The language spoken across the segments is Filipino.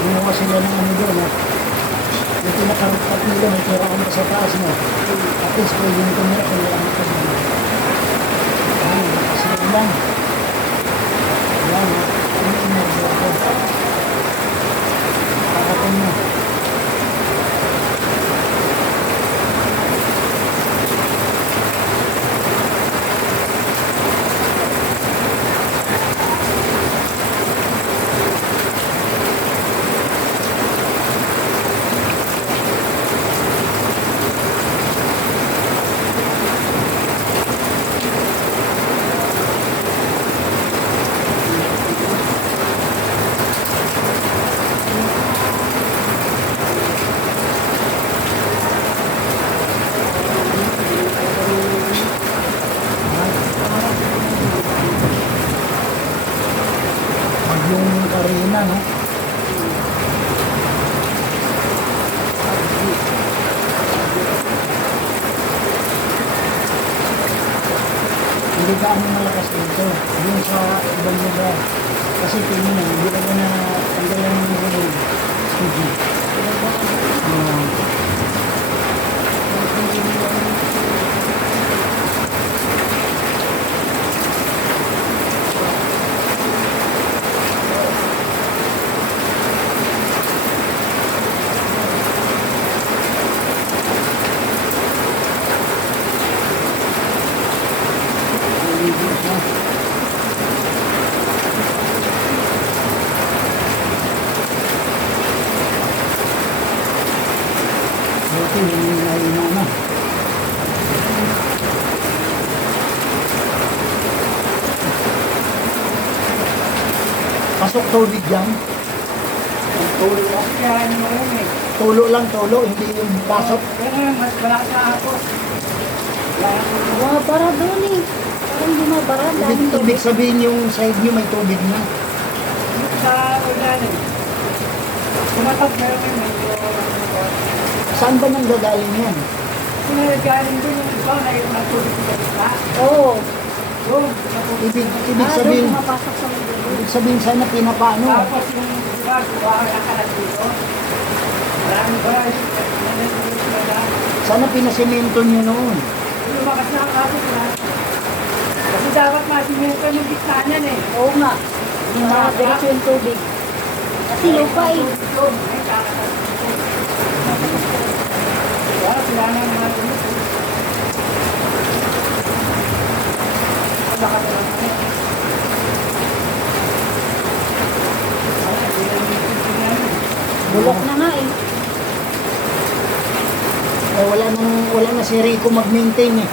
Gumawa sila ng ano doon, yung pinakarupat nila, may tiraan sa taas mo. At least pwede nito nila kung wala nito nila. Ayan, nakasila lang. Ayan, ano yung nagbago. Pakatun mo. Yung Karina, no? Hindi ka ano malakas dito. Yung sa ibang lugar. Kasi tingin na, hindi ka na tanggalan ng mga studio. Ito yung naina. Pasok tubig yan. Tulo lang yan mo yun eh. Tulo lang, tulo, hindi yung pasok. Pero mas malaki na ako. Wah, bara doon eh. Parang di mabara. Ibig sabihin yung side nyo may tubig na. Sa ulan eh. Kumatag meron yung medyo. Saan ba nang gagaling yan? Sinagaling din yung iba na yung natulog sa gitna. Oo. Doon, Ibig Doon sabihin, pumapasok sa mundo. ibig sabihin sana pinapaano. tapos yung iba, gawa ka nakalag dito. Maraming ba yung Sana pinasemento nyo noon. lumakas na ang kapit na. Kasi dapat masimento yung gitna niyan eh. Oo nga. Yung mga diretso yung tubig. Kasi lupa eh. Doon, ay kakatag dito. Kaya sila na yung mga dito. Baka na lang eh. Bulok na nga eh. Eh, wala na si Rico mag-maintain eh.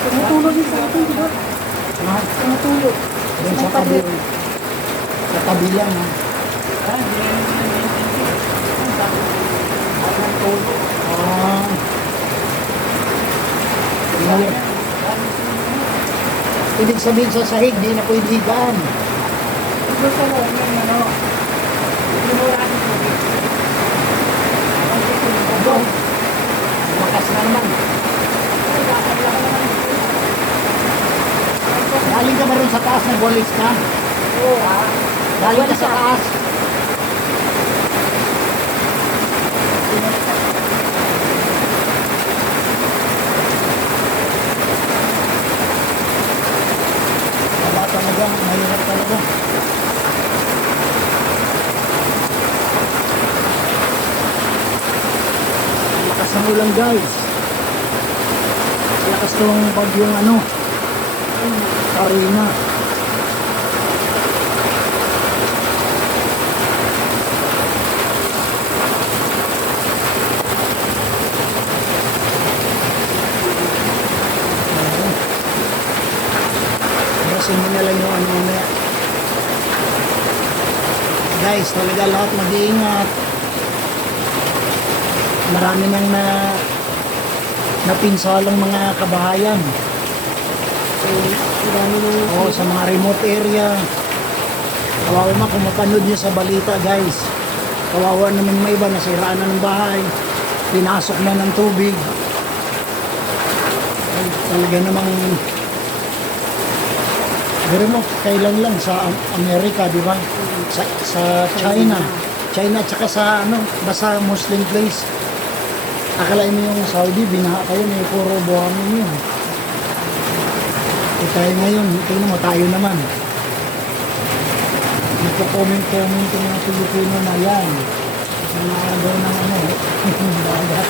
Tumutulog din sa atin, di ba? Ha? Tumutulog. Doon sa tabi. Sa tabi lang ha. Ah. Yun. Ibig sabihin sa sahig, di na pwede higaan. Gusto mo yung ano, lumuraan yung tubig. Doon. Lakas na naman. Galing ka ba rin sa taas ng walis ka? Oo. Galing ka sa taas. Wala talaga, mahirap talaga. Ang lakas ng ulan guys. Ang lakas ng bagyong ano. Karina. Kasi mo na lang yung ano mamaya. Guys, talaga lahat mag-iingat. Marami nang napinsalang mga kabahayan. Ang dami ng O sa mga remote area. Kawawa man kung mapanood nyo sa balita, guys. Kawawa naman may iba, nasiraan na ng bahay. Pinasok na ng tubig. Ay, talaga namang pero mo, kailan lang sa Amerika, di ba? Sa China. China, tsaka sa ano, basta Muslim place. Akalain mo yung Saudi, binaha kayo, may puro buhamin yun. E tayo ngayon, tingnan mo, tayo naman. Nagko-comment-comment yung mga Pilipino na yan. Mga daw ng ano, dagat.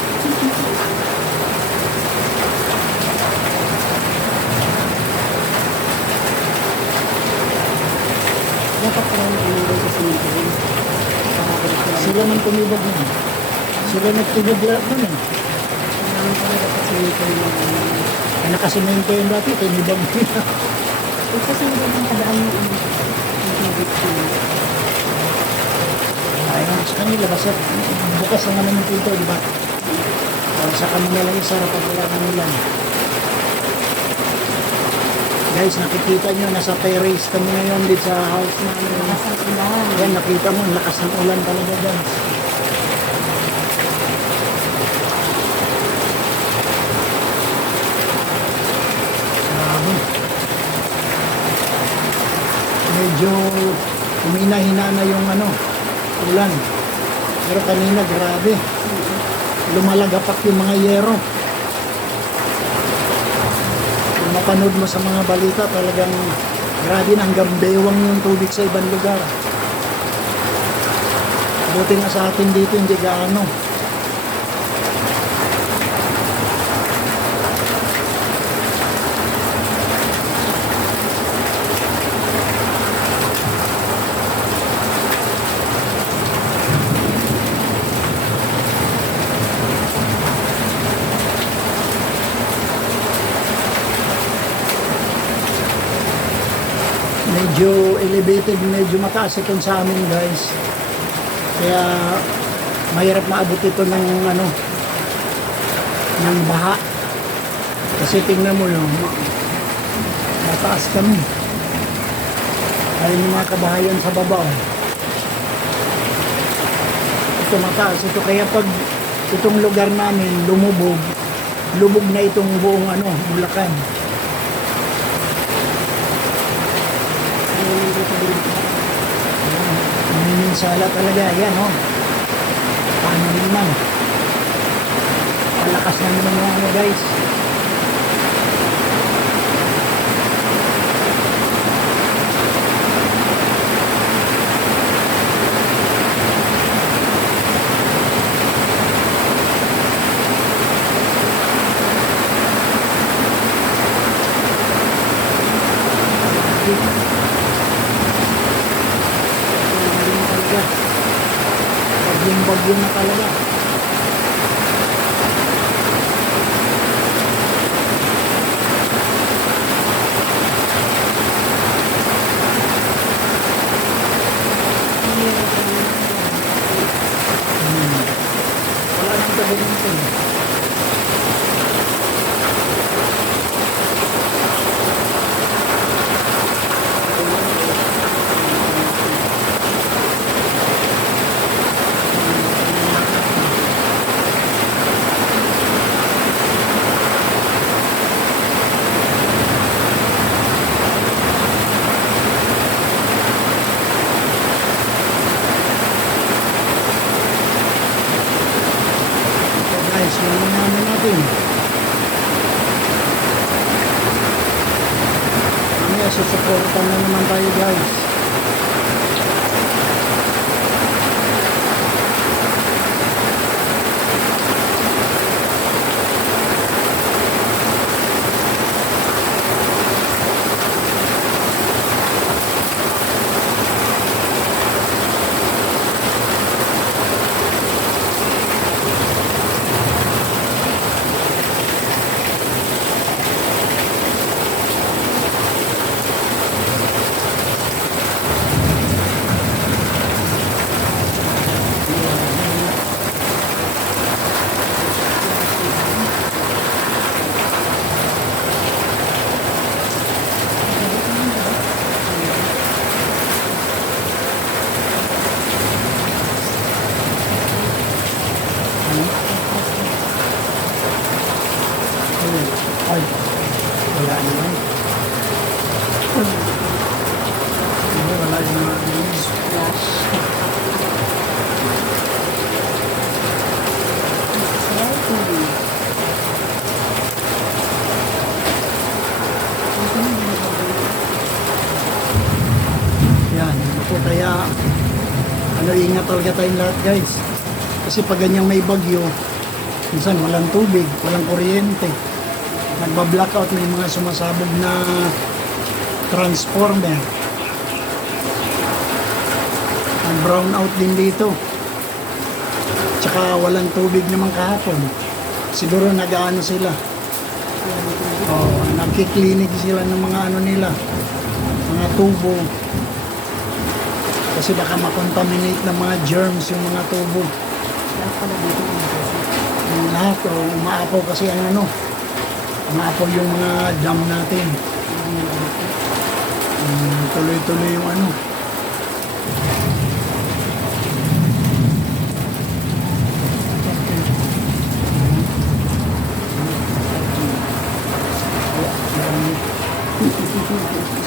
dapat pala na ano doon sa cemetery. Sila man tumibag nun. Sila nagtibag lahat nun eh. Kailangan pala dapat cemetery na ano. Ay nakasimento yun dati, tinibag nila. Eh, kasi hindi lang kadaan yung ano. Yung victim. Ayun, sa kanila, basta bukas ang naman yung pinto, di ba? Sa kanila lang isa, pag wala kanila. Guys, nakikita nyo, nasa terrace kami ngayon dito sa house namin. Nakasang ulan. Ayan, nakita mo, ang lakas ng ulan talaga guys. Grabe. Medyo humina-hina na yung ano, ulan. Pero kanina, grabe. Lumalagapak yung mga yero. Kung mapanood mo sa mga balita, talagang grabe na hanggang bewang yung tubig sa ibang lugar. Buti nga sa atin dito, hindi gaano. Medyo elevated, medyo mataas itong sa amin guys. Kaya mahirap maabot ito ng ano, ng baha. Kasi tingnan mo no, mataas kami. Ayun yung mga kabahayan sa baba. Oh. Ito mataas. Ito kaya pag itong lugar namin lumubog, lubog na itong buong ano, Bulacan. Nanininsala talaga. Yan oh. Paano naman? Malakas na naman yung ano guys. Bagyo na talaga. Wala nang tabi-tabi. Guys, yung Splash. Yan. Ako kaya, ingat talaga tayong lahat guys. Kasi pag ganyang may bagyo, minsan walang tubig, walang kuryente. Nagba-blackout, may mga sumasabog na transformer. Nag-brown out din dito. Tsaka walang tubig naman kahapon. Siguro nag-ano sila. Oh, nagkiklinik sila ng mga ano nila. Mga tubo. Kasi baka makontaminate ng mga germs yung mga tubo. Yung lahat, umaapaw kasi ang ano. Umaapaw yung mga dam natin. Tuloy-tuloy yung ano.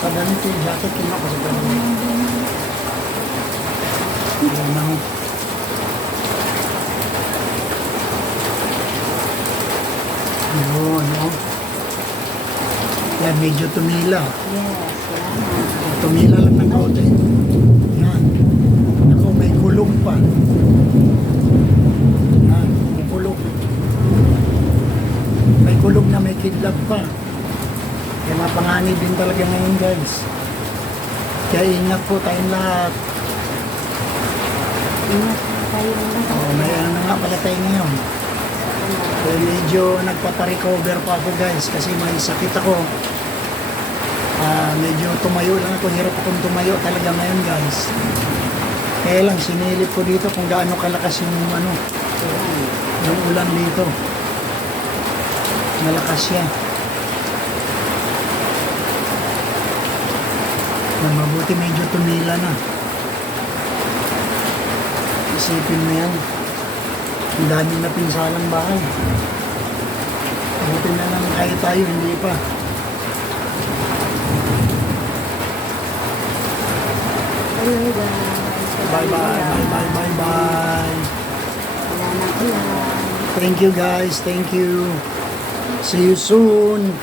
Sa ganito yung jacket, kinuha ko sa ganito. Ayan na ho. Yun, no? Yan, medyo tumila. Yes, salamat. Tumila lang ng kaunti. Yan. Ako, may kulog pa. Yan, may kulog. May kulog na may kidlat pa. Kaya mapanganib din talaga ngayon guys. Kaya ingat po tayong lahat. Ingat tayo lahat. May ano na nga pala tayo ngayon. Kaya medyo nagpaparecover pa ako guys kasi may sakit ako. Medyo tumayo lang ako. Hirap akong tumayo talaga ngayon guys. Kaya lang sinilip ko dito kung gaano kalakas yung ano, yung ulan dito. Malakas siya. Mabuti medyo tumila na. Isipin mo yan. Ang daming na pinsalang bahay. Buti na lang kahit tayo, hindi pa. Hello guys. Bye bye, bye bye, bye bye. Wala nang ulan. Thank you guys, thank you. See you soon.